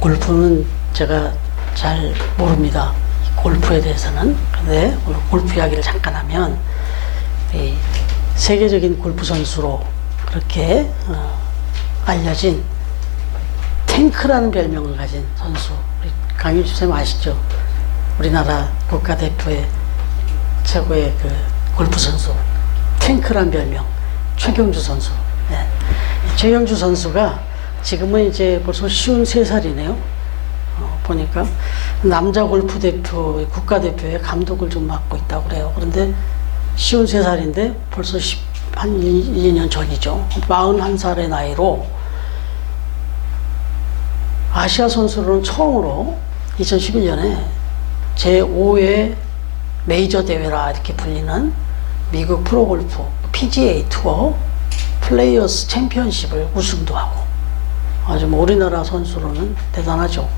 골프는 제가 잘 모릅니다. 골프에 대해서는. 근데 오늘 골프 이야기를 잠깐 하면, 이 세계적인 골프 선수로 그렇게 알려진 탱크라는 별명을 가진 선수, 우리 강윤주 선생님 아시죠? 우리나라 국가대표의 최고의 그 골프 선수, 탱크란 별명, 최경주 선수. 네. 최경주 선수가 지금은 이제 벌써 53살이네요. 보니까 남자 골프 대표, 국가대표의 감독을 좀 맡고 있다고 그래요. 그런데 53살인데 벌써 한 1, 2년 전이죠. 41살의 나이로 아시아 선수로는 처음으로 2011년에 제5회 메이저 대회라 이렇게 불리는 미국 프로골프 PGA 투어 플레이어스 챔피언십을 우승도 하고, 아주 우리나라 선수로는 대단하죠.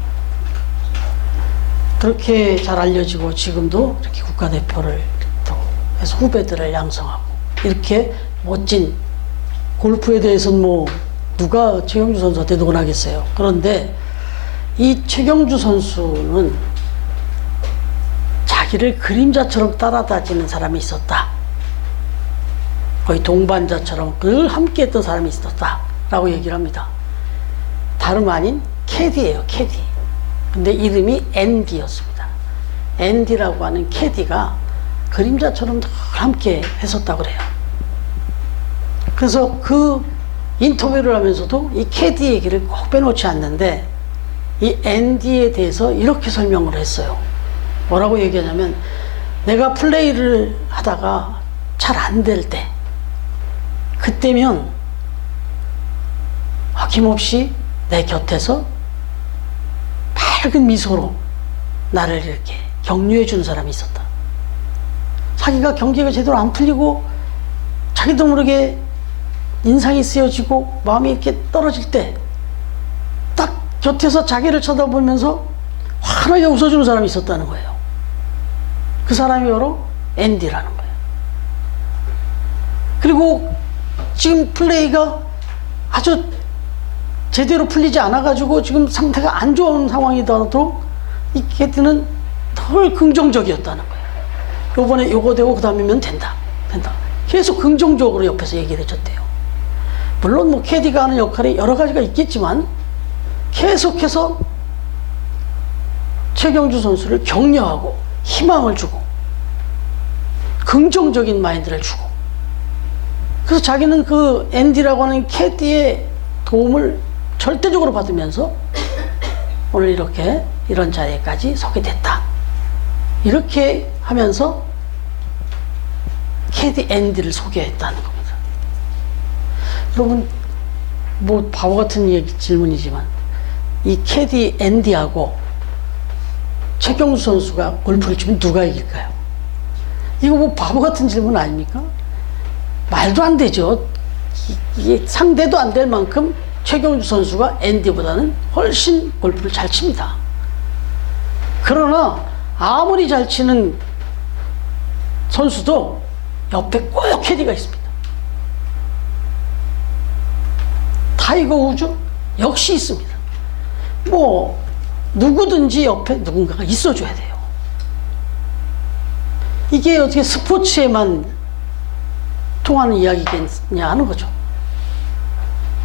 그렇게 잘 알려지고 지금도 이렇게 국가대표를 또 해서 후배들을 양성하고, 이렇게 멋진 골프에 대해서는 뭐 누가 최경주 선수한테 논하겠어요. 그런데 이 최경주 선수는 자기를 그림자처럼 따라다니는 사람이 있었다. 거의 동반자처럼 늘 함께 했던 사람이 있었다 라고 얘기를 합니다. 다름 아닌 캐디예요, 캐디. 근데 이름이 앤디였습니다. 앤디라고 하는 캐디가 그림자처럼 늘 함께 했었다고 그래요. 그래서 그 인터뷰를 하면서도 이 캐디 얘기를 꼭 빼놓지 않는데, 이 앤디에 대해서 이렇게 설명을 했어요. 뭐라고 얘기하냐면, 내가 플레이를 하다가 잘 안 될 때, 그때면 아낌없이 내 곁에서 밝은 미소로 나를 이렇게 격려해 주는 사람이 있었다. 자기가 경기가 제대로 안 풀리고 자기도 모르게 인상이 쓰여지고 마음이 이렇게 떨어질 때 딱 곁에서 자기를 쳐다보면서 환하게 웃어주는 사람이 있었다는 거예요. 그 사람이 바로 앤디라는 거예요. 그리고 지금 플레이가 아주 제대로 풀리지 않아가지고 지금 상태가 안 좋은 상황이더라도 이 캐디는 덜 긍정적이었다는 거예요. 요번에 요거 되고 그 다음이면 된다. 계속 긍정적으로 옆에서 얘기를 해줬대요. 물론 뭐 캐디가 하는 역할이 여러 가지가 있겠지만 계속해서 최경주 선수를 격려하고 희망을 주고 긍정적인 마인드를 주고, 그래서 자기는 그 앤디라고 하는 캐디의 도움을 절대적으로 받으면서 오늘 이렇게 이런 자리에까지 서게 됐다. 이렇게 하면서 캐디 앤디를 소개했다는 겁니다. 여러분, 뭐 바보 같은 질문이지만 이 캐디 앤디하고 최경주 선수가 골프를 치면 누가 이길까요? 이거 뭐 바보 같은 질문 아닙니까? 말도 안 되죠. 이게 상대도 안 될 만큼 최경주 선수가 앤디보다는 훨씬 골프를 잘 칩니다. 그러나 아무리 잘 치는 선수도 옆에 꼭 캐디가 있습니다. 타이거 우즈 역시 있습니다. 뭐 누구든지 옆에 누군가가 있어줘야 돼요. 이게 어떻게 스포츠에만 통하는 이야기겠냐 하는 거죠.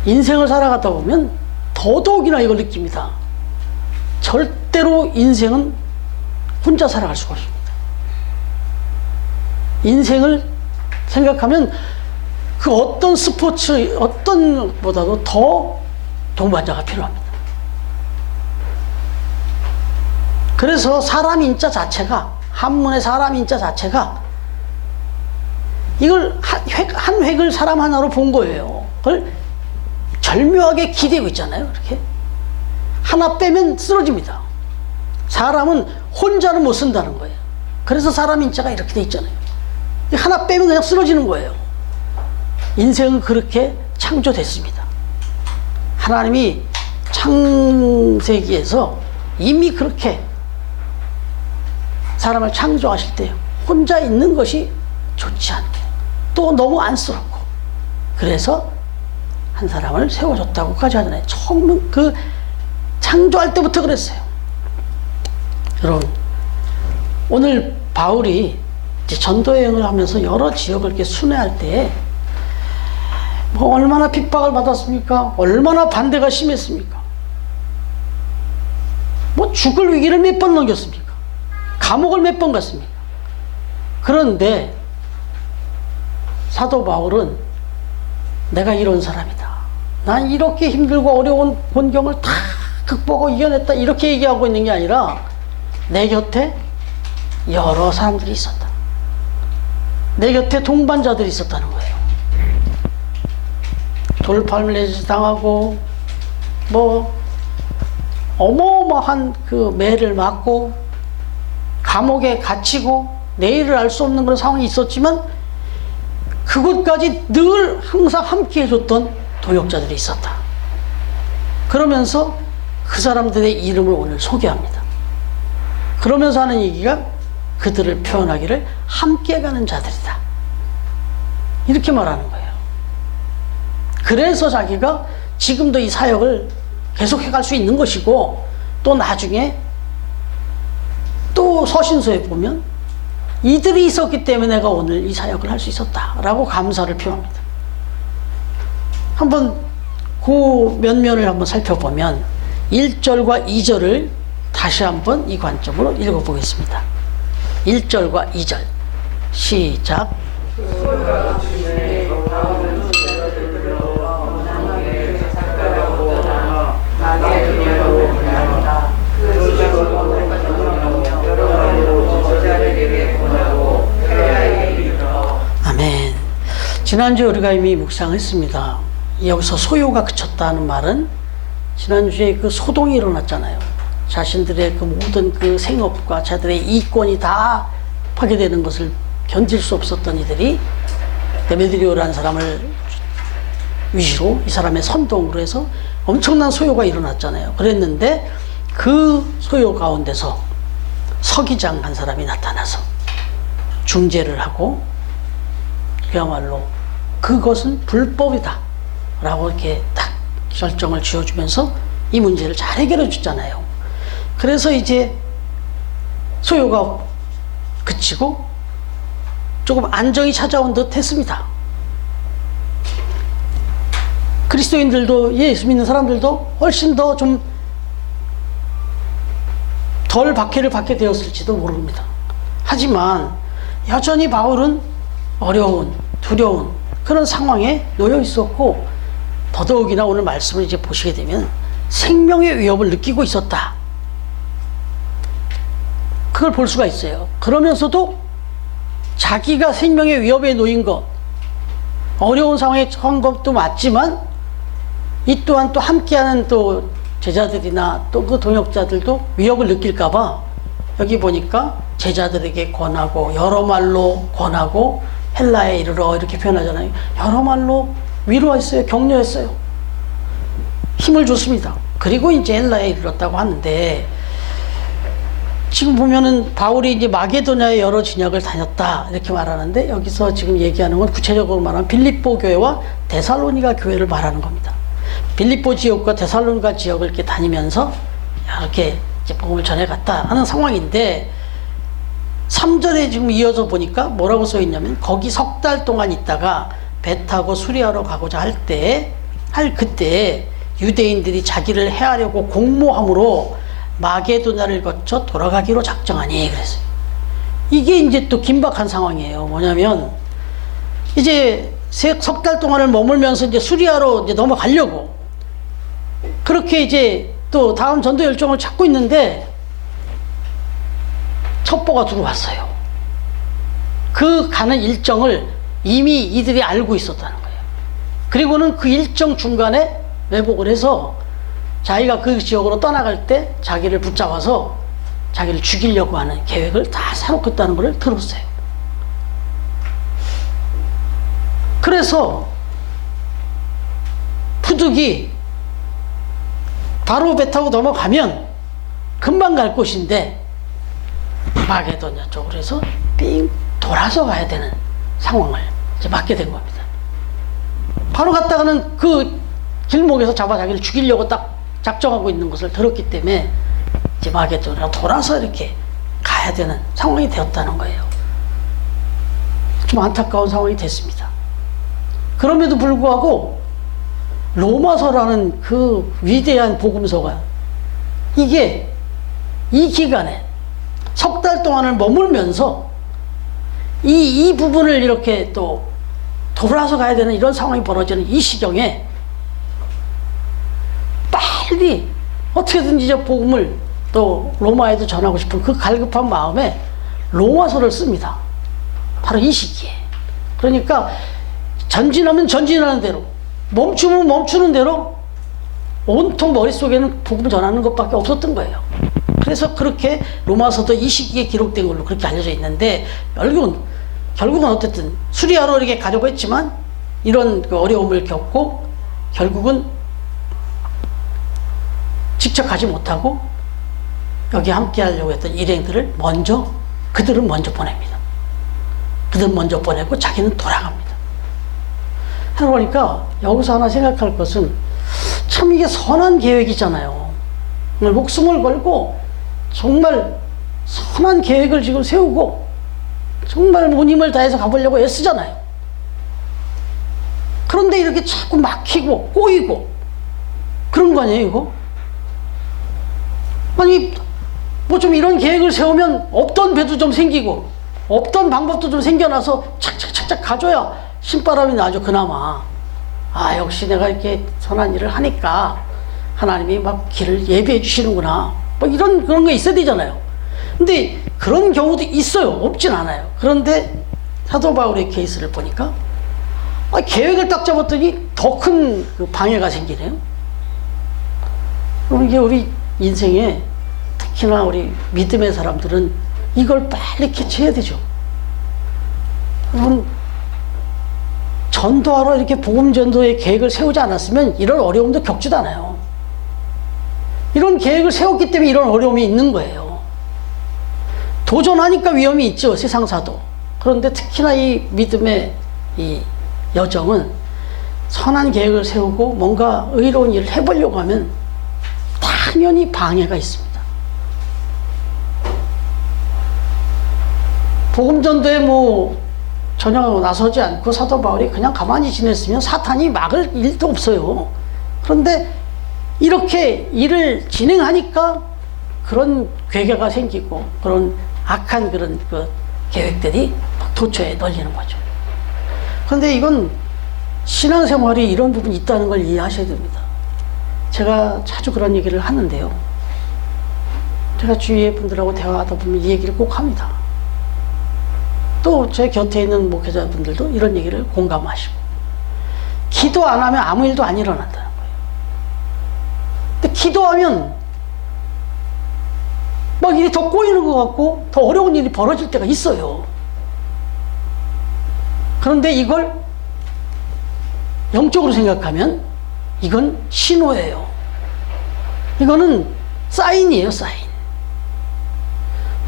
인생을 살아가다 보면 더더욱이나 이걸 느낍니다. 절대로 인생은 혼자 살아갈 수가 없습니다. 인생을 생각하면 그 어떤 스포츠, 어떤 보다도 더 동반자가 필요합니다. 그래서 사람 인자 자체가, 한문의 사람 인자 자체가 이걸 한 획을 사람 하나로 본 거예요. 그걸 절묘하게 기대고 있잖아요. 이렇게 하나 빼면 쓰러집니다. 사람은 혼자는 못 쓴다는 거예요. 그래서 사람 인자가 이렇게 돼 있잖아요. 하나 빼면 그냥 쓰러지는 거예요. 인생은 그렇게 창조됐습니다. 하나님이 창세기에서 이미 그렇게 사람을 창조하실 때 혼자 있는 것이 좋지 않고 또 너무 안쓰럽고, 그래서 한 사람을 세워줬다고까지 하잖아요. 처음 그 창조할 때부터 그랬어요. 여러분, 오늘 바울이 이제 전도 여행을 하면서 여러 지역을 이렇게 순회할 때 뭐 얼마나 핍박을 받았습니까? 얼마나 반대가 심했습니까? 뭐 죽을 위기를 몇 번 넘겼습니까? 감옥을 몇 번 갔습니까? 그런데 사도 바울은 내가 이런 사람이다. 난 이렇게 힘들고 어려운 곤경을 다 극복하고 이겨냈다. 이렇게 얘기하고 있는 게 아니라 내 곁에 여러 사람들이 있었다. 내 곁에 동반자들이 있었다는 거예요. 돌팔매질 당하고 뭐 어마어마한 그 매를 맞고 감옥에 갇히고 내일을 알 수 없는 그런 상황이 있었지만 그곳까지 늘 항상 함께 해줬던 도역자들이 있었다. 그러면서 그 사람들의 이름을 오늘 소개합니다. 그러면서 하는 얘기가 그들을 표현하기를 함께 가는 자들이다. 이렇게 말하는 거예요. 그래서 자기가 지금도 이 사역을 계속해 갈 수 있는 것이고, 또 나중에 또 서신서에 보면 이들이 있었기 때문에 내가 오늘 이 사역을 할 수 있었다라고 감사를 표합니다. 한번 그 면면을 한번 살펴보면 1절과 2절을 다시 한번 이 관점으로 읽어보겠습니다. 1절과 2절 시작. 아멘. 지난주에 우리가 이미 묵상했습니다. 여기서 소요가 그쳤다는 말은 지난주에 그 소동이 일어났잖아요. 자신들의 그 모든 그 생업과 자들의 이권이 다 파괴되는 것을 견딜 수 없었던 이들이 데메드리오라는 사람을 위시로 이 사람의 선동으로 해서 엄청난 소요가 일어났잖아요. 그랬는데 그 소요 가운데서 서기장 한 사람이 나타나서 중재를 하고 그야말로 그것은 불법이다 라고 이렇게 딱 결정을 지어주면서 이 문제를 잘 해결해 주잖아요. 그래서 이제 소요가 그치고 조금 안정이 찾아온 듯 했습니다. 그리스도인들도, 예수 믿는 사람들도 훨씬 더 좀 덜 박해를 받게 되었을지도 모릅니다. 하지만 여전히 바울은 어려운, 두려운 그런 상황에 놓여 있었고, 더더욱이나 오늘 말씀을 이제 보시게 되면 생명의 위협을 느끼고 있었다. 그걸 볼 수가 있어요. 그러면서도 자기가 생명의 위협에 놓인 것, 어려운 상황에 처한 것도 맞지만 이 또한 또 함께하는 또 제자들이나 또 그 동역자들도 위협을 느낄까봐 여기 보니까 제자들에게 권하고 여러 말로 권하고 헬라에 이르러 이렇게 표현하잖아요. 여러 말로 위로했어요. 격려했어요. 힘을 줬습니다. 그리고 이제 헬라에 이르렀다고 하는데, 지금 보면은 바울이 이제 마게도냐의 여러 진역을 다녔다 이렇게 말하는데, 여기서 지금 얘기하는 건 구체적으로 말하면 빌립보 교회와 데살로니가 교회를 말하는 겁니다. 빌립보 지역과 데살로니가 지역을 이렇게 다니면서 이렇게 이제 복음을 전해갔다 하는 상황인데, 3절에 지금 이어서 보니까 뭐라고 써 있냐면, 거기 석 달 동안 있다가 배 타고 수리하러 가고자 할 그때 유대인들이 자기를 해하려고 공모함으로 마게도냐를 거쳐 돌아가기로 작정하니 그랬어요. 이게 이제 또 긴박한 상황이에요. 뭐냐면 이제 석 달 동안을 머물면서 이제 수리하러 이제 넘어가려고 그렇게 이제 또 다음 전도 열정을 찾고 있는데 첩보가 들어왔어요. 그 가는 일정을 이미 이들이 알고 있었다는 거예요. 그리고는 그 일정 중간에 왜곡을 해서 자기가 그 지역으로 떠나갈 때 자기를 붙잡아서 자기를 죽이려고 하는 계획을 다 사놓고 있다는 걸 들었어요. 그래서 푸득이 바로 배 타고 넘어가면 금방 갈 곳인데 마게도냐 쪽으로 해서 삥 돌아서 가야 되는 상황을 이제 맞게 된 겁니다. 바로 갔다가는 그 길목에서 잡아 자기를 죽이려고 딱 작정하고 있는 것을 들었기 때문에 이제 마게도나로 돌아서 이렇게 가야 되는 상황이 되었다는 거예요. 좀 안타까운 상황이 됐습니다. 그럼에도 불구하고 로마서라는 그 위대한 복음서가 이게 이 기간에 석 달 동안을 머물면서 이 부분을 이렇게 또 돌아서 가야 되는 이런 상황이 벌어지는 이 시경에 빨리 어떻게든지 저 복음을 또 로마에도 전하고 싶은 그 갈급한 마음에 로마서를 씁니다. 바로 이 시기에. 그러니까 전진하면 전진하는 대로, 멈추면 멈추는 대로 온통 머릿속에는 복음 전하는 것밖에 없었던 거예요. 그래서 그렇게 로마서도 이 시기에 기록된 걸로 그렇게 알려져 있는데, 결국은 어쨌든 수리하러 이렇게 가려고 했지만 이런 그 어려움을 겪고 결국은 직접 가지 못하고 여기 함께 하려고 했던 일행들을 그들은 먼저 보냅니다. 그들은 먼저 보내고 자기는 돌아갑니다. 하고 보니까 여기서 하나 생각할 것은 참 이게 선한 계획이잖아요. 목숨을 걸고 정말 선한 계획을 지금 세우고 정말 온 힘을 다해서 가보려고 애쓰잖아요. 그런데 이렇게 자꾸 막히고 꼬이고 그런 거 아니에요, 이거? 아니, 뭐 좀 이런 계획을 세우면 없던 배도 좀 생기고 없던 방법도 좀 생겨나서 착착착착 가줘야 신바람이 나죠, 그나마. 아, 역시 내가 이렇게 선한 일을 하니까 하나님이 막 길을 예비해 주시는구나. 뭐 그런 게 있어야 되잖아요. 근데 그런 경우도 있어요. 없진 않아요. 그런데 사도 바울의 케이스를 보니까 계획을 딱 잡았더니 더 큰 그 방해가 생기네요. 그럼 이게 우리 인생에 특히나 우리 믿음의 사람들은 이걸 빨리 캐치해야 되죠. 여러분, 전도하러 이렇게 복음 전도의 계획을 세우지 않았으면 이런 어려움도 겪지도 않아요. 이런 계획을 세웠기 때문에 이런 어려움이 있는 거예요. 도전하니까 위험이 있죠, 세상사도. 그런데 특히나 이 믿음의 이 여정은 선한 계획을 세우고 뭔가 의로운 일을 해보려고 하면 당연히 방해가 있습니다. 복음 전도에 뭐 전혀 나서지 않고 사도 바울이 그냥 가만히 지냈으면 사탄이 막을 일도 없어요. 그런데 이렇게 일을 진행하니까 그런 괴계가 생기고 그런 악한 그런 그 계획들이 도처에 널리는 거죠. 그런데 이건 신앙생활이 이런 부분이 있다는 걸 이해하셔야 됩니다. 제가 자주 그런 얘기를 하는데요. 제가 주위의 분들하고 대화하다 보면 이 얘기를 꼭 합니다. 또 제 곁에 있는 목회자분들도 이런 얘기를 공감하시고, 기도 안 하면 아무 일도 안 일어난다는 거예요. 근데 기도하면 막 일이 더 꼬이는 것 같고 더 어려운 일이 벌어질 때가 있어요. 그런데 이걸 영적으로 생각하면 이건 신호예요. 이거는 사인이에요, 사인.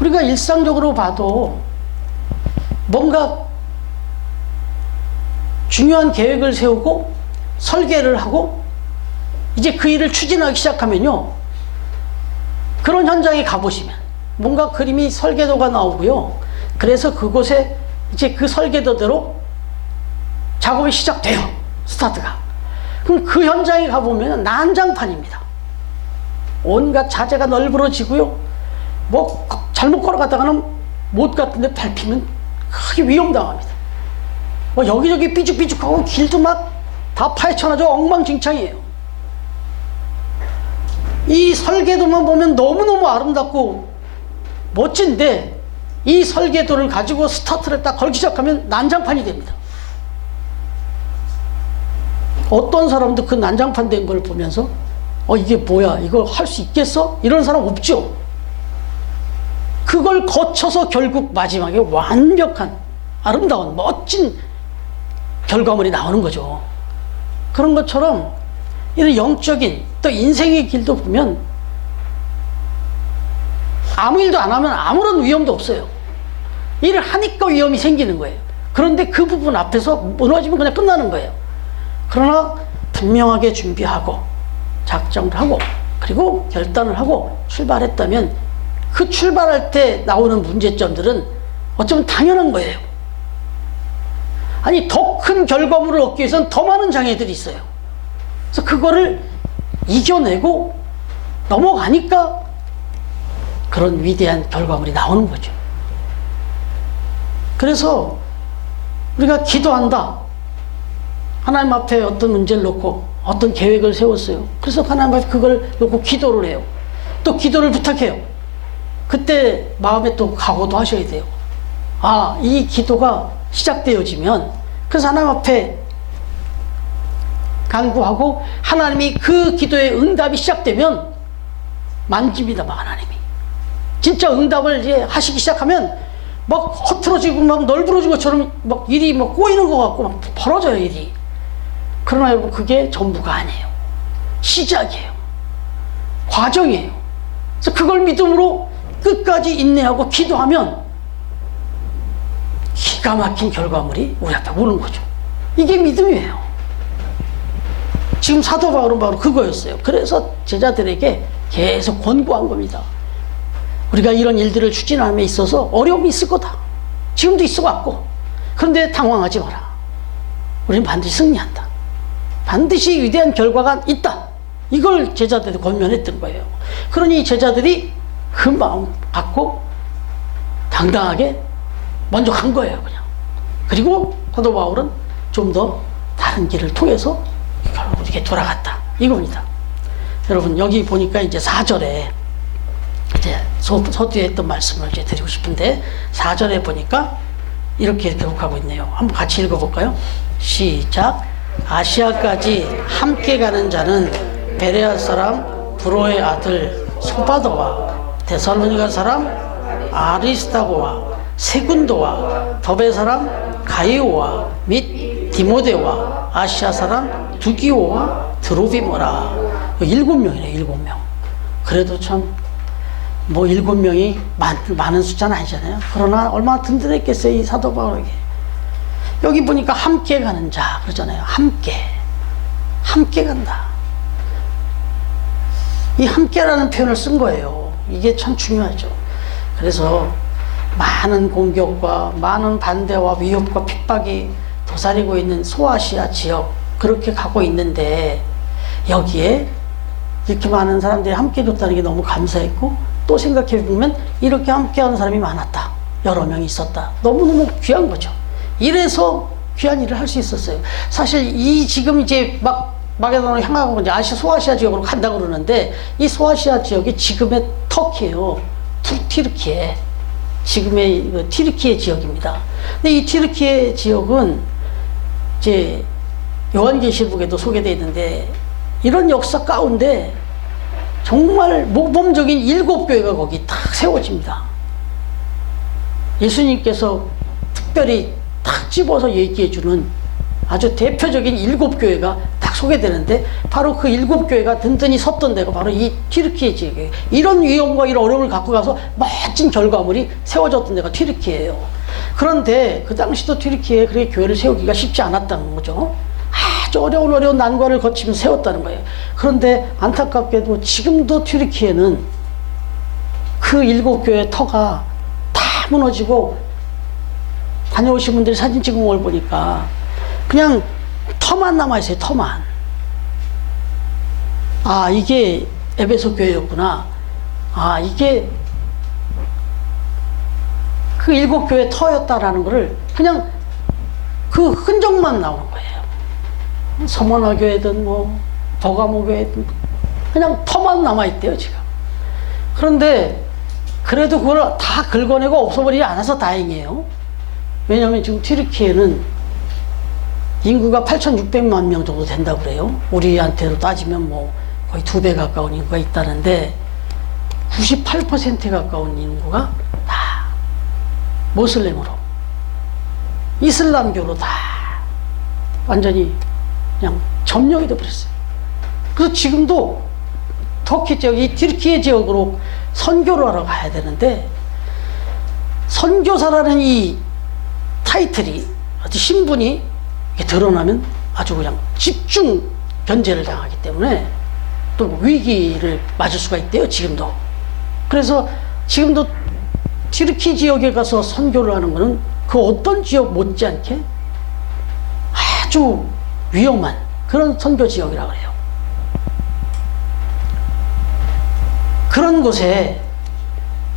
우리가 일상적으로 봐도 뭔가 중요한 계획을 세우고 설계를 하고 이제 그 일을 추진하기 시작하면요, 그런 현장에 가보시면 뭔가 그림이 설계도가 나오고요, 그래서 그곳에 이제 그 설계도대로 작업이 시작돼요, 스타트가. 그럼 그 현장에 가보면 난장판입니다. 온갖 자재가 널브러지고요, 뭐 잘못 걸어가다가는 못 같은데 밟히면 크게 위험당합니다. 뭐 여기저기 삐죽삐죽하고 길도 막 다 파헤쳐나죠. 엉망진창이에요. 이 설계도만 보면 너무너무 아름답고 멋진데 이 설계도를 가지고 스타트를 딱 걸기 시작하면 난장판이 됩니다. 어떤 사람도 그 난장판 된 걸 보면서 이게 뭐야, 이걸 할 수 있겠어? 이런 사람 없죠. 그걸 거쳐서 결국 마지막에 완벽한 아름다운 멋진 결과물이 나오는 거죠. 그런 것처럼 이런 영적인 또 인생의 길도 보면 아무 일도 안 하면 아무런 위험도 없어요. 일을 하니까 위험이 생기는 거예요. 그런데 그 부분 앞에서 무너지면 그냥 끝나는 거예요. 그러나 분명하게 준비하고 작정을 하고 그리고 결단을 하고 출발했다면 그 출발할 때 나오는 문제점들은 어쩌면 당연한 거예요. 아니, 더 큰 결과물을 얻기 위해서는 더 많은 장애들이 있어요. 그래서 그거를 이겨내고 넘어가니까 그런 위대한 결과물이 나오는 거죠. 그래서 우리가 기도한다. 하나님 앞에 어떤 문제를 놓고 어떤 계획을 세웠어요. 그래서 하나님 앞에 그걸 놓고 기도를 해요. 또 기도를 부탁해요. 그때 마음에 또 각오도 하셔야 돼요. 아, 이 기도가 시작되어지면, 그래서 하나님 앞에 간구하고 하나님이 그 기도의 응답이 시작되면 만집니다, 막 하나님이. 진짜 응답을 이제 하시기 시작하면 막 허틀어지고 막 널브러진 것처럼 막 일이 막 꼬이는 것 같고 막 벌어져요, 일이. 그러나 여러분, 그게 전부가 아니에요. 시작이에요. 과정이에요. 그래서 그걸 믿음으로 끝까지 인내하고 기도하면 기가 막힌 결과물이 우리 앞에 오는 거죠. 이게 믿음이에요. 지금 사도 바울은 바로 그거였어요. 그래서 제자들에게 계속 권고한 겁니다. 우리가 이런 일들을 추진함에 있어서 어려움이 있을 거다. 지금도 있어 왔고. 그런데 당황하지 마라. 우리는 반드시 승리한다. 반드시 위대한 결과가 있다. 이걸 제자들이 권면했던 거예요. 그러니 제자들이 그 마음 갖고 당당하게 먼저 간 거예요, 그냥. 그리고 사도 바울은 좀 더 다른 길을 통해서 결국 이렇게 돌아갔다. 이겁니다. 여러분, 여기 보니까 이제 4절에 이제 서두에 했던 말씀을 이제 드리고 싶은데, 4절에 보니까 이렇게 기록하고 있네요. 한번 같이 읽어볼까요? 시작. 아시아까지 함께 가는 자는 베레아 사람 브로의 아들 소바더와 데살로니가 사람 아리스타고와 세군도와 더베 사람 가이오와 및 디모데와 아시아 사람 두기오와 드로비모라. 7명이네, 7명. 그래도 참 뭐 7명이 많은 숫자는 아니잖아요. 그러나 얼마나 든든했겠어요, 이 사도 바울에게. 여기 보니까 함께 가는 자 그러잖아요. 함께 간다. 이 함께라는 표현을 쓴 거예요. 이게 참 중요하죠. 그래서 많은 공격과 많은 반대와 위협과 핍박이 도사리고 있는 소아시아 지역, 그렇게 가고 있는데 여기에 이렇게 많은 사람들이 함께 줬다는 게 너무 감사했고, 또 생각해 보면 이렇게 함께 하는 사람이 많았다. 여러 명이 있었다. 너무너무 귀한 거죠. 이래서 귀한 일을 할 수 있었어요. 사실 이 지금 이제 마게도나로 향하고 이제 소아시아 지역으로 간다고 그러는데, 이 소아시아 지역이 지금의 터키예요. 튀르키예. 지금의 튀르키예 지역입니다. 근데 이 튀르키예 지역은 이제 요한계시록에도 소개되어 있는데, 이런 역사 가운데 정말 모범적인 7교회가 거기 딱 세워집니다. 예수님께서 특별히 딱 집어서 얘기해주는 아주 대표적인 7교회가 딱 소개되는데, 바로 그 7교회가 든든히 섰던 데가 바로 이 튀르키예 지역이에요. 이런 위험과 이런 어려움을 갖고 가서 멋진 결과물이 세워졌던 데가 튀르키예요. 그런데 그 당시도 튀르키예에 그렇게 교회를 세우기가 쉽지 않았다는 거죠. 아주 어려운 난관을 거치면서 세웠다는 거예요. 그런데 안타깝게도 지금도 튀르키예는 그 7교회 터가 다 무너지고, 다녀오신 분들이 사진 찍은 걸 보니까 그냥 터만 남아있어요. 터만. 아, 이게 에베소 교회였구나. 아, 이게 그 7교회 터였다라는 거를 그냥 그 흔적만 나오는 거예요. 서머나 교회든 버가모 교회든 그냥 터만 남아있대요, 지금. 그런데 그래도 그걸 다 긁어내고 없어버리지 않아서 다행이에요. 왜냐하면 지금 튀르키예는 인구가 8,600만 명 정도 된다고 그래요. 우리한테로 따지면 거의 2배 가까운 인구가 있다는데, 98%에 가까운 인구가 다 모슬렘으로, 이슬람교로 다 완전히 그냥 점령이 되어버렸어요. 그래서 지금도 터키 지역, 이 튀르키예 지역으로 선교를 하러 가야 되는데, 선교사라는 이 타이틀이, 아주 신분이 드러나면 아주 그냥 집중 견제를 당하기 때문에 또 위기를 맞을 수가 있대요, 지금도. 그래서 지금도 튀르키 지역에 가서 선교를 하는 거는 그 어떤 지역 못지않게 아주 위험한 그런 선교 지역이라고 해요. 그런 곳에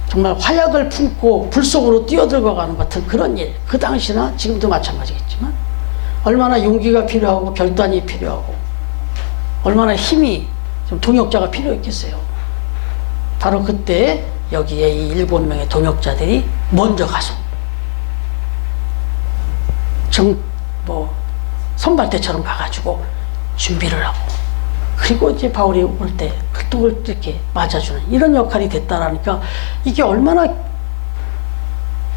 정말 화약을 품고 불 속으로 뛰어들어가는 같은 그런 일, 그 당시나 지금도 마찬가지겠지만 얼마나 용기가 필요하고 결단이 필요하고 얼마나 힘이 좀 동역자가 필요했겠어요. 바로 그때 여기에 이 7명의 동역자들이 먼저 가서 선발대처럼 가가지고 준비를 하고, 그리고 이제 바울이 올 때 글뚝을 이렇게 맞아주는 이런 역할이 됐다라니까 이게 얼마나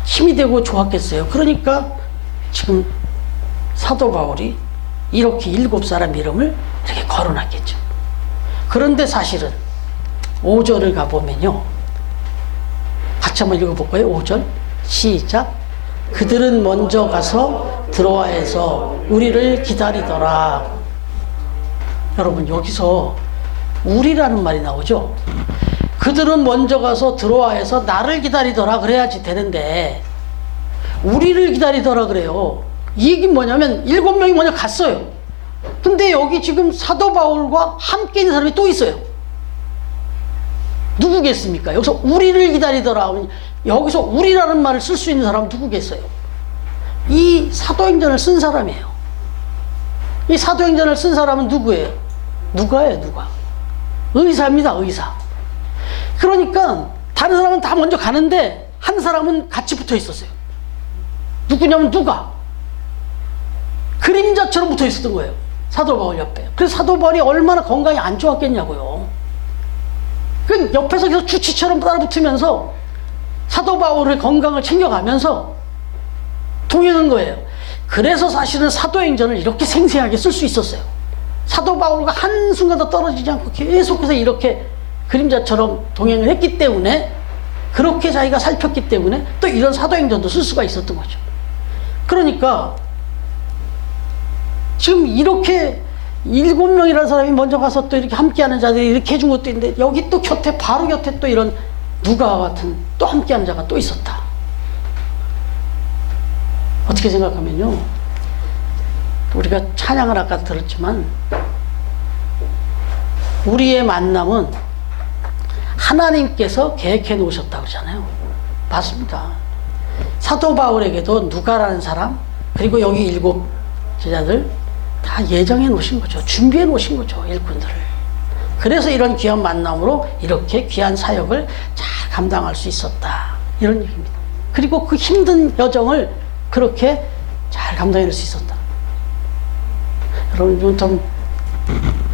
힘이 되고 좋았겠어요. 그러니까 지금 사도 바울이 이렇게 7사람 이름을 이렇게 걸어놨겠죠. 그런데 사실은 5절을 가보면요, 같이 한번 읽어볼까요? 5절 시작. 그들은 먼저 가서 드로아에서 우리를 기다리더라. 여러분, 여기서 우리라는 말이 나오죠. 그들은 먼저 가서 드로아에서 나를 기다리더라 그래야지 되는데 우리를 기다리더라 그래요. 이 얘기는 뭐냐면 7명이 먼저 갔어요. 근데 여기 지금 사도 바울과 함께 있는 사람이 또 있어요. 누구겠습니까? 여기서 우리를 기다리더라 하면 여기서 우리라는 말을 쓸 수 있는 사람은 누구겠어요? 이 사도행전을 쓴 사람이에요. 이 사도행전을 쓴 사람은 누구예요? 누가예요, 누가? 의사입니다, 의사. 그러니까 다른 사람은 다 먼저 가는데 한 사람은 같이 붙어 있었어요. 누구냐면 누가? 그림자처럼 붙어 있었던 거예요, 사도 바울 옆에. 그래서 사도 바울이 얼마나 건강이 안 좋았겠냐고요. 그 옆에서 계속 주치처럼 따라붙으면서 사도 바울의 건강을 챙겨가면서 동행한 거예요. 그래서 사실은 사도행전을 이렇게 생생하게 쓸 수 있었어요. 사도 바울과 한순간도 떨어지지 않고 계속해서 이렇게 그림자처럼 동행을 했기 때문에, 그렇게 자기가 살폈기 때문에 또 이런 사도행전도 쓸 수가 있었던 거죠. 그러니까 지금 이렇게 7명이라는 사람이 먼저 가서 또 이렇게 함께하는 자들이 이렇게 해준 것도 있는데, 여기 또 곁에, 바로 곁에 또 이런 누가와 같은 또 함께하는 자가 또 있었다. 어떻게 생각하면요, 우리가 찬양을 아까 들었지만 우리의 만남은 하나님께서 계획해 놓으셨다고 하잖아요. 맞습니다. 사도 바울에게도 누가라는 사람, 그리고 여기 7 제자들 다 예정해 놓으신 거죠. 준비해 놓으신 거죠, 일꾼들을. 그래서 이런 귀한 만남으로 이렇게 귀한 사역을 잘 감당할 수 있었다, 이런 얘기입니다. 그리고 그 힘든 여정을 그렇게 잘 감당할 수 있었다. 여러분, 좀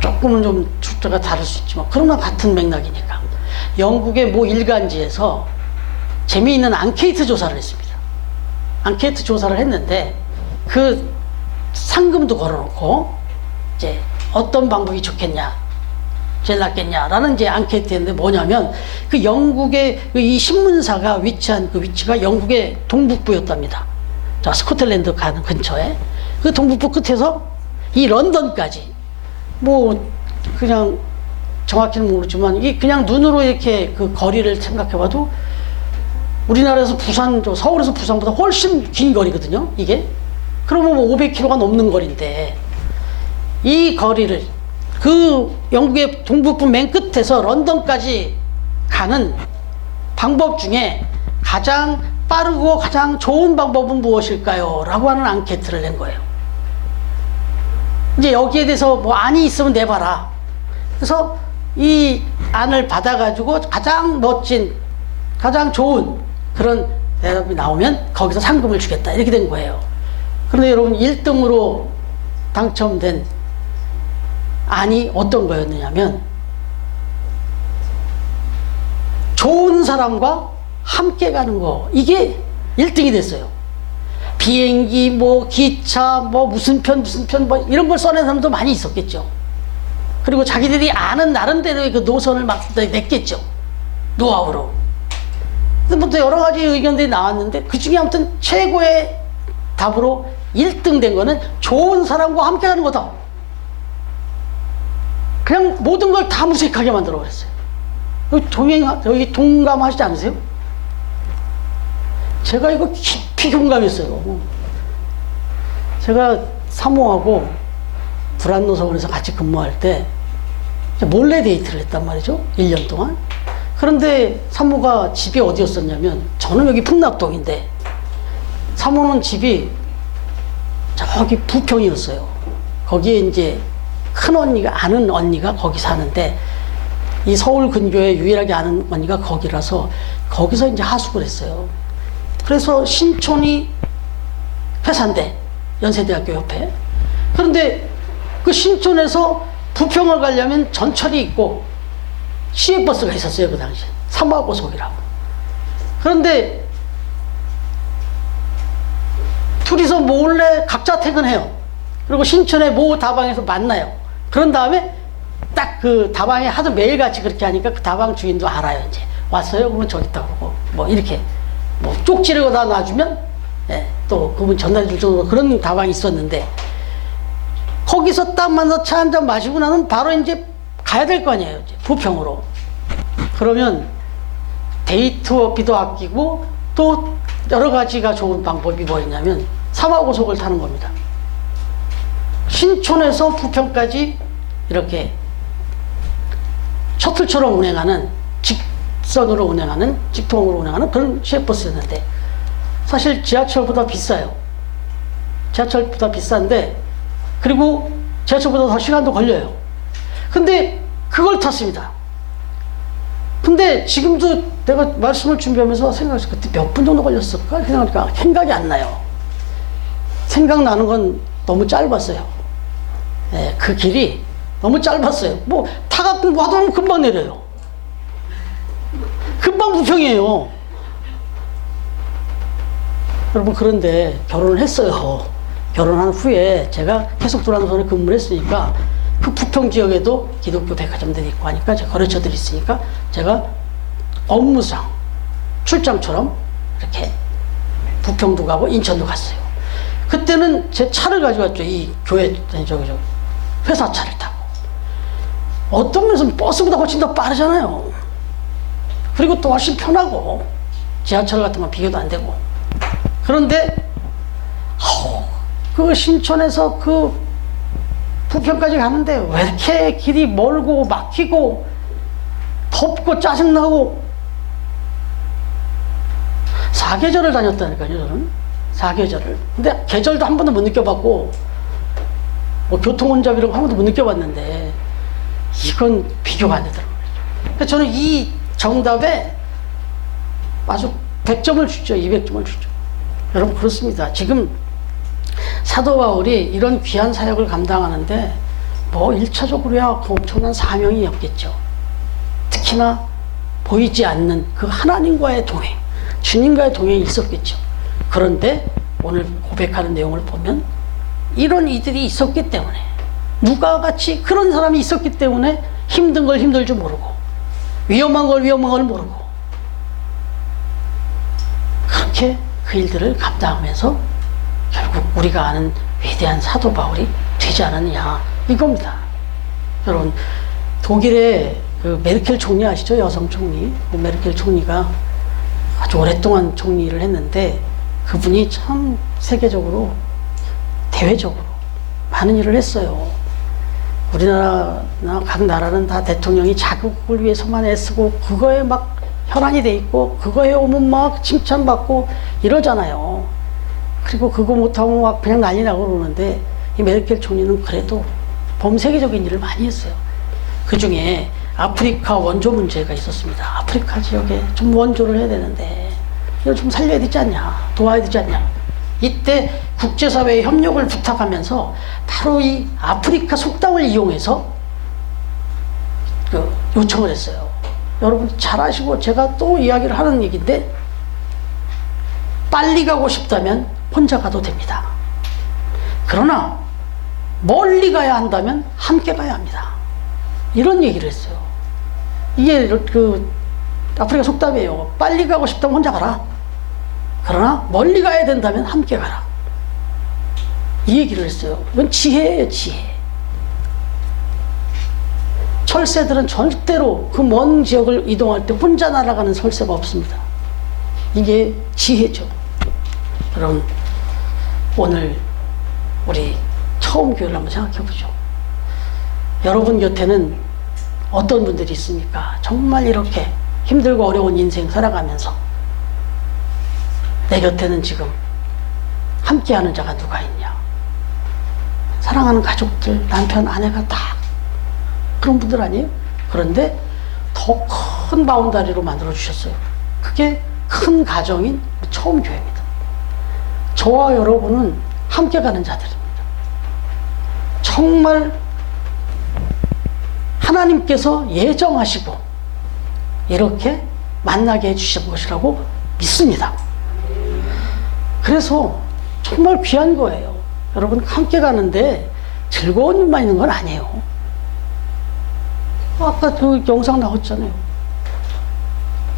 조금은 좀 숫자가 다를 수 있지만 그러나 같은 맥락이니까, 영국의 모 일간지에서 재미있는 앙케이트 조사를 했습니다. 앙케이트 조사를 했는데 그 상금도 걸어놓고 이제 어떤 방법이 좋겠냐, 제일 낫겠냐라는 이제 앙케이트였는데, 뭐냐면 그 영국의 이 신문사가 위치한 그 위치가 영국의 동북부였답니다. 자, 스코틀랜드 가는 근처에 그 동북부 끝에서 이 런던까지, 뭐 그냥 정확히는 모르지만 이 그냥 눈으로 이렇게 그 거리를 생각해봐도 우리나라에서 부산, 서울에서 부산보다 훨씬 긴 거리거든요, 이게. 그러면 뭐 500km가 넘는 거리인데, 이 거리를 그 영국의 동북부 맨 끝에서 런던까지 가는 방법 중에 가장 빠르고 가장 좋은 방법은 무엇일까요? 라고 하는 앙케이트를 낸 거예요. 이제 여기에 대해서 뭐 안이 있으면 내봐라. 그래서 이 안을 받아가지고 가장 멋진, 가장 좋은 그런 대답이 나오면 거기서 상금을 주겠다, 이렇게 된 거예요. 그런데 여러분, 1등으로 당첨된 안이 어떤 거였느냐면, 좋은 사람과 함께 가는 거, 이게 1등이 됐어요. 비행기, 뭐 기차, 뭐 무슨 편 뭐 이런 걸 써낸 사람도 많이 있었겠죠. 그리고 자기들이 아는 나름대로의 그 노선을 막 냈겠죠, 노하우로. 근데 뭐 여러 가지 의견들이 나왔는데 그 중에 아무튼 최고의 답으로 1등 된 거는 좋은 사람과 함께 가는 거다. 그냥 모든 걸 다 무색하게 만들어 버렸어요. 여기 동감하시지 않으세요? 제가 이거 깊이 공감했어요. 제가 사모하고 불안노서원에서 같이 근무할 때 몰래 데이트를 했단 말이죠. 1년 동안. 그런데 사모가 집이 어디였었냐면, 저는 여기 풍납동인데 사모는 집이 저기 부평이었어요. 거기에 이제 큰 언니가, 아는 언니가 거기 사는데, 이 서울 근교에 유일하게 아는 언니가 거기라서 거기서 이제 하숙을 했어요. 그래서 신촌이 회사인데, 연세대학교 옆에. 그런데 그 신촌에서 부평을 가려면 전철이 있고 시외버스가 있었어요, 그 당시에. 삼화고속이라고. 그런데 둘이서 몰래 각자 퇴근해요. 그리고 신촌의 모 다방에서 만나요. 그런 다음에 딱 그 다방에 하도 매일같이 그렇게 하니까 그 다방 주인도 알아요. 이제 왔어요? 그러면 저기 있다 그러고, 뭐 이렇게 뭐 쪽지를 다 놔주면, 예, 또 그분 전달해 줄 정도로 그런 다방이 있었는데, 거기서 딱 만나서 차 한잔 마시고 나면 바로 이제 가야 될 거 아니에요, 이제 부평으로. 그러면 데이트비도 아끼고 또 여러 가지가 좋은 방법이 뭐였냐면 삼화고속을 타는 겁니다. 신촌에서 부평까지 이렇게 셔틀처럼 운행하는, 직선으로 운행하는, 직통으로 운행하는 그런 시외버스였는데, 사실 지하철보다 비싸요. 지하철보다 비싼데, 그리고 지하철보다 더 시간도 걸려요. 근데 그걸 탔습니다. 근데 지금도 내가 말씀을 준비하면서 생각했어요. 그때 몇 분 정도 걸렸을까? 생각하니까 생각이 안 나요. 생각나는 건 너무 짧았어요. 네, 그 길이 너무 짧았어요. 뭐 타갖고 와도 금방 내려요. 금방 부평이에요. 여러분, 그런데 결혼을 했어요. 결혼한 후에 제가 계속 불안노선에 근무를 했으니까 그 부평 지역에도 기독교 백화점들이 있고 하니까 제가 거래처들이 있으니까 제가 업무상 출장처럼 이렇게 부평도 가고 인천도 갔어요. 그때는 제 차를 가져갔죠. 이 교회 회사 차를 타고. 어떤 면에서는 버스보다 훨씬 더 빠르잖아요. 그리고 또 훨씬 편하고, 지하철 같은 건 비교도 안 되고. 그런데 그 신촌에서 그 부평까지 가는데 왜 이렇게 길이 멀고 막히고 덥고 짜증나고. 사계절을 다녔다니까요, 저는. 사계절을. 근데 계절도 한 번도 못 느껴봤고, 뭐 교통혼잡이라고 한 번도 못 느껴봤는데, 이건 비교가 안 되더라고요. 그래서 저는 이 정답에 아주 100점을 주죠. 200점을 주죠. 여러분, 그렇습니다. 지금 사도 바울이 이런 귀한 사역을 감당하는데 뭐 1차적으로야 그 엄청난 사명이 없겠죠. 특히나 보이지 않는 그 하나님과의 동행, 주님과의 동행이 있었겠죠. 그런데 오늘 고백하는 내용을 보면 이런 이들이 있었기 때문에, 누가 같이 그런 사람이 있었기 때문에 힘든 걸 힘들 줄 모르고, 위험한 걸 위험한 걸 모르고, 그렇게 그 일들을 감당하면서 결국 우리가 아는 위대한 사도 바울이 되지 않았냐, 이겁니다. 여러분, 독일의 그 메르켈 총리 아시죠? 여성 총리. 그 메르켈 총리가 아주 오랫동안 총리를 했는데, 그분이 참 세계적으로, 대외적으로 많은 일을 했어요. 우리나라나 각 나라는 다 대통령이 자국을 위해서만 애쓰고 그거에 막 혈안이 돼 있고 그거에 오면 막 칭찬받고 이러잖아요. 그리고 그거 못하면 막 그냥 난리 나고 그러는데, 이 메르켈 총리는 그래도 범세계적인 일을 많이 했어요. 그 중에 아프리카 원조 문제가 있었습니다. 아프리카 지역에 좀 원조를 해야 되는데 이걸 좀 살려야 되지 않냐, 도와야 되지 않냐. 이때 국제사회의 협력을 부탁하면서 바로 이 아프리카 속담을 이용해서 그 요청을 했어요. 여러분 잘 아시고 제가 또 이야기를 하는 얘기인데, 빨리 가고 싶다면 혼자 가도 됩니다. 그러나 멀리 가야 한다면 함께 가야 합니다. 이런 얘기를 했어요. 이게 그 아프리카 속담이에요. 빨리 가고 싶다면 혼자 가라. 그러나 멀리 가야 된다면 함께 가라. 이 얘기를 했어요. 이건 지혜예요, 지혜. 설세들은 절대로 그 먼 지역을 이동할 때 혼자 날아가는 설세가 없습니다. 이게 지혜죠. 여러분, 오늘 우리 처음 교회를 한번 생각해 보죠. 여러분 곁에는 어떤 분들이 있습니까? 정말 이렇게 힘들고 어려운 인생 살아가면서 내 곁에는 지금 함께하는 자가 누가 있냐? 사랑하는 가족들, 남편, 아내가 다 그런 분들 아니에요? 그런데 더 큰 바운다리로 만들어 주셨어요. 그게 큰 가정인 처음 교회입니다. 저와 여러분은 함께 가는 자들입니다. 정말 하나님께서 예정하시고 이렇게 만나게 해주신 것이라고 믿습니다. 그래서 정말 귀한 거예요. 여러분, 함께 가는데 즐거운 일만 있는 건 아니에요. 아까 그 영상 나왔잖아요.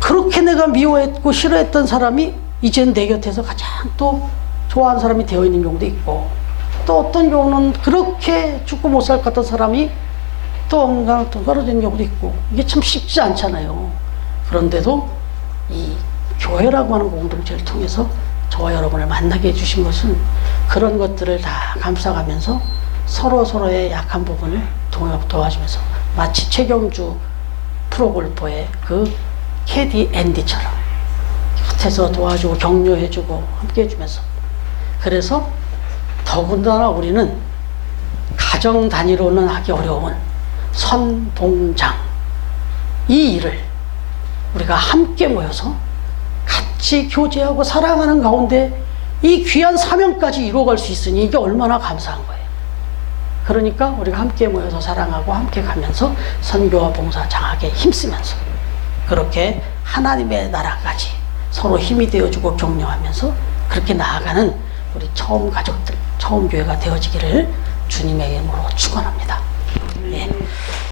그렇게 내가 미워했고 싫어했던 사람이 이제는 내 곁에서 가장 또 좋아하는 사람이 되어 있는 경우도 있고, 또 어떤 경우는 그렇게 죽고 못 살 것 같던 사람이 또 어느 또 떨어지는 경우도 있고, 이게 참 쉽지 않잖아요. 그런데도 이 교회라고 하는 공동체를 통해서 저와 여러분을 만나게 해주신 것은 그런 것들을 다 감싸가면서 서로의 약한 부분을 도와주면서, 마치 최경주 프로골퍼의 그 캐디 앤디처럼 곁에서 도와주고 격려해주고 함께 해주면서, 그래서 더군다나 우리는 가정 단위로는 하기 어려운 선봉장, 이 일을 우리가 함께 모여서 같이 교제하고 사랑하는 가운데 이 귀한 사명까지 이루어갈 수 있으니 이게 얼마나 감사한 거예요. 그러니까 우리가 함께 모여서 사랑하고 함께 가면서 선교와 봉사 장하게 힘쓰면서 그렇게 하나님의 나라까지 서로 힘이 되어주고 격려하면서 그렇게 나아가는 우리 처음 가족들, 처음 교회가 되어지기를 주님의 이름으로 축원합니다.